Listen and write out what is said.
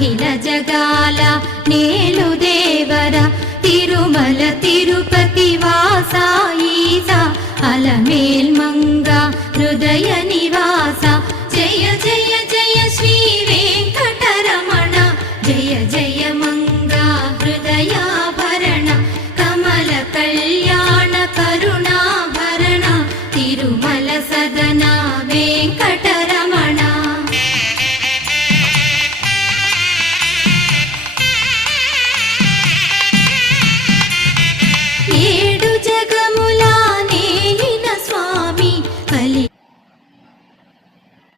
అఖిల జగాల నేలు దేవర తిరుమల తిరుపతి వాస ఈస అలమేల్ మంగ హృదయ నివాస జయ జయ జయ శ్రీ వెంకటరమణ జయ జయ మంగ హృదయాభరణ కమల కళ్యాణ కరుణాభరణ తిరుమల సదన